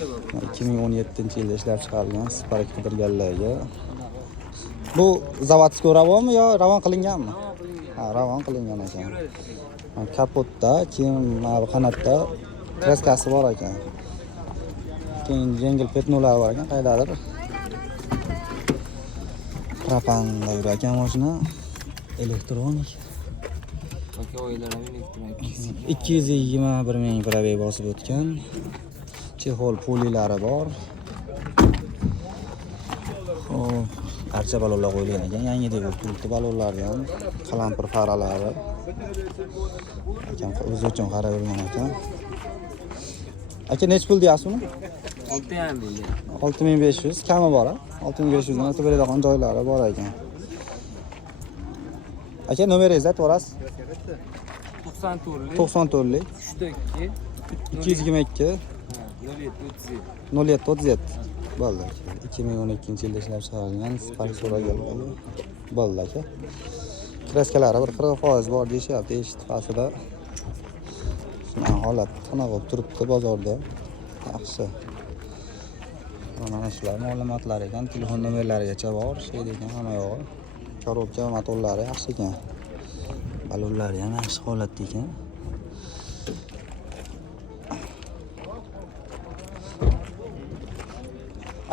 2017-yilda ishlab chiqarilgan Spark qidirganlarga. Bu zavodskiy ravonmi yo ravon qilinganmi? Ha, ravon qilingan ekan. Kapotda, keyin mana bu qanotda kraskasi bor ekan. Keyin yengil petnolar bor ekan, qaydadir. Propanda yurar ekan mashina. Elektronik. 221 ming probeg bosib o'tgan. Chexol polilari bor. Xo'p, archa balonlar qo'yilgan ekan. Yangidek turibdi balonlarga ham. Qalampir faralari. Ekan o'zi uchun qarab yurgan ekan. Aka nech pul deyapsiz uni? 6,5 deydi. 6500 kami bor a? 6500 dan o'tib beradigan joylari bor ekan. Aka nomeringizni aytib olasiz? 94lik 222 0737 bo'ldi. 2012-yilda ishlab chiqarilgan Spark so'raganlar. Bo'ldi aka. Kraskalari bir 40% bor deyishyapti eshitfasida. Shunday holat tanagob turibdi bozorda. Yaxshi. Mana shular ma'lumotlar ekan, telefon nomerlarigacha bor, shay degan hamma yo'q. Korobka motorlari yaxshi ekan. Balonlari ham yaxshi holatda ekan.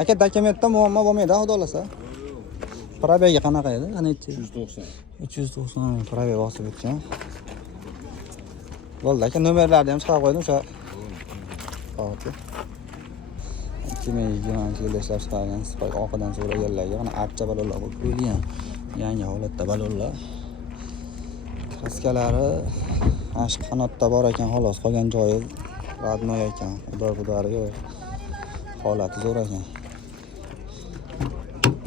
Aka dokumentda muammo bo'lmaydi, xudo xolasa. Probegi qanaqa edi? Qani 390 probeg bosib o'tgan. Bo'ldi aka, nomerlarni ham chiqarib qo'ydim o'sha. Xo'p. 2020-yilda ishlab chiqarilgan Spark orqadan so'raganlarga mana archa balonlar qo'yib qo'yilgan. Yangi holatda balonlar. Kraskalari ash qanotda bor ekan, xolos qolgan joyi radnoy ekan. Udor-budori yo'q. Holati zo'r ekan.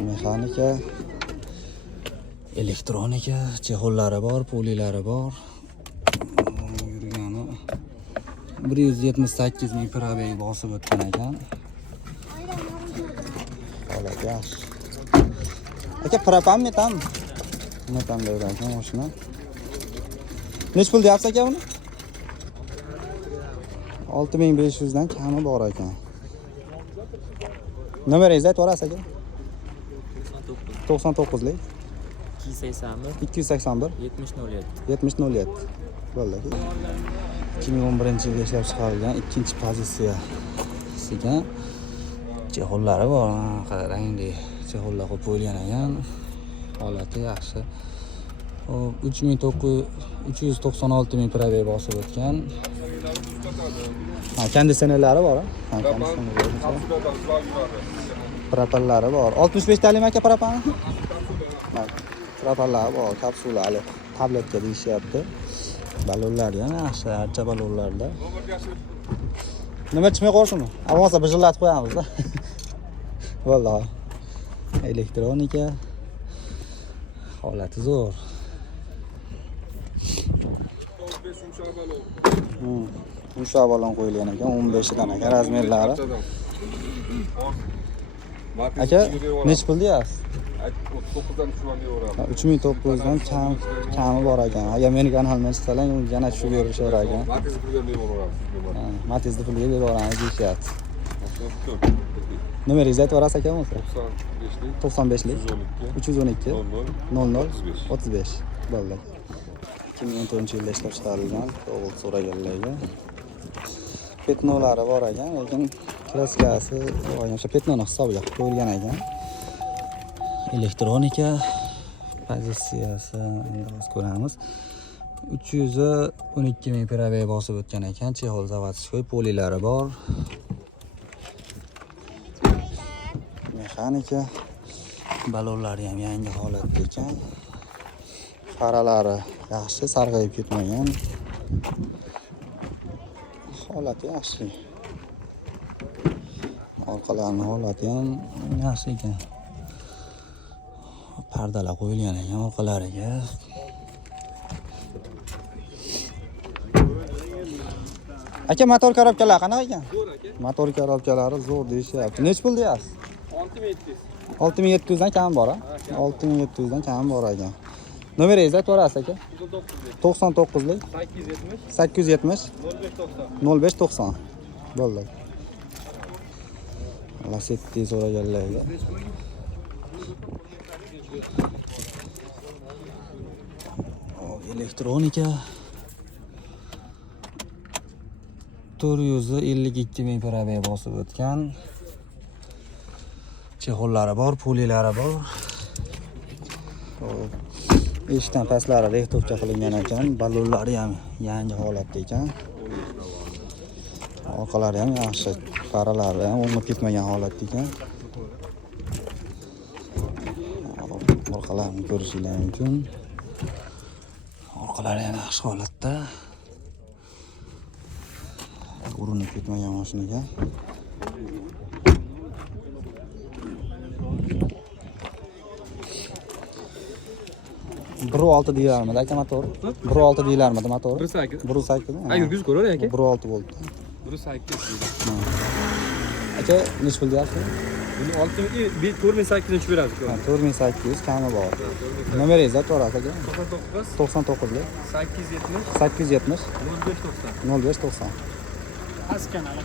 Mexanika, elektronika, chehollari bor, polilari bor. Yurgani 178 ming probeg bosib o'tgan ekan. Holat yaxshi. Aka propan metan. Metan deydi ekan mashina. Nech pul deyapsiz aka buni? 6500 dan kami bor ekan. Nomeringizni aytib olasiz aka? 99lik 281 7007 bo'ldi. 2011-yilda ishlab chiqarilgan ikkinchi pozitsiya ekan. Chehollari bor, qarangli chehollar qo'yib qo'yilgan ekan. Holati yaxshi. Hop, 396 ming probeg bosib o'tgan. Ha, konditsionerlari bor, ha, propellari bor. 65 talik aka propani? Ha, propellari bor, kapsulali, tabletka deyishyapti. Balonlar ham yaxshi, archa balonlarda. Nima chiqmay qolishmi? Avvalsa bijillatib qo'yamiz-da. Bo'ldi. Elektronika holati zo'r. Yumshoq balon qo'yilgan ekan, 15 dan ekan razmerlari. Aka, nech pul deyapsiz? 3900 dan kami bor ekan. Agar meni kanalga chiqsalang, yana tushib berishar ekan. Matizda pulga beraveramiz deyishyapti. Nomeringizni aytib olasiz aka bo'lsa? 95lik 312 00 35 bo'ldi. 2014-yilda ishlab chiqarilgan o'g'il so'raganlarga. Petnolari bor ekan, lekin kraskasi o'sha petnoni hisobiga qo'yilgan ekan. Elektronika pozitsiyasi endi biz ko'ramiz. 312 ming probeg bosib o'tgan ekan. Chexol zavodskiy polilari bor. Mexanika balonlari ham yangi holatda ekan. Faralari yaxshi, sarg'ayib ketmagan. Holati yaxshi. Orqalarining holati ham yaxshi ekan. Pardalar qo'yilgan ekan orqalariga. Aka, motor korobkalari qanaqa ekan? Motor korobkalari zo'r deyishyapti. Nech pul deyapsiz? 6700 dan kam bor, a? 6700 dan kam bor ekan. Nomeringizni aytib olasiz aka? 99lik 870 0590 bo'ldi. Lasetti so'raganlarga. Elektronika 452 ming probay bosib o'tgan. Chexollari bor, pulilari bor. Eshikdan pastlari rextovcha qilingan ekan, ballonlari ham yangi holatda ekan. Orqalari ham yaxshi, faralari ham o'nib ketmagan holatda ekan. Orqalarini ko'rishingiz mumkin. Orqalari ham yaxshi holatda. Urinib ketmagan mashinaga. Bir 6 deyilarmidi aka motor? 1.6 deyilarmidi motor? 1.8. 1.8. Ha, yurgizib ko'rar aka. 1.6 bo'ldi. 1.8 deydi. Aka, nech pul deyapsiz? Buni 4800 beramiz. 4800 kami bor. Nomeringizni aytib aka. 99 99 870 870 0590. 0590. Past kanal.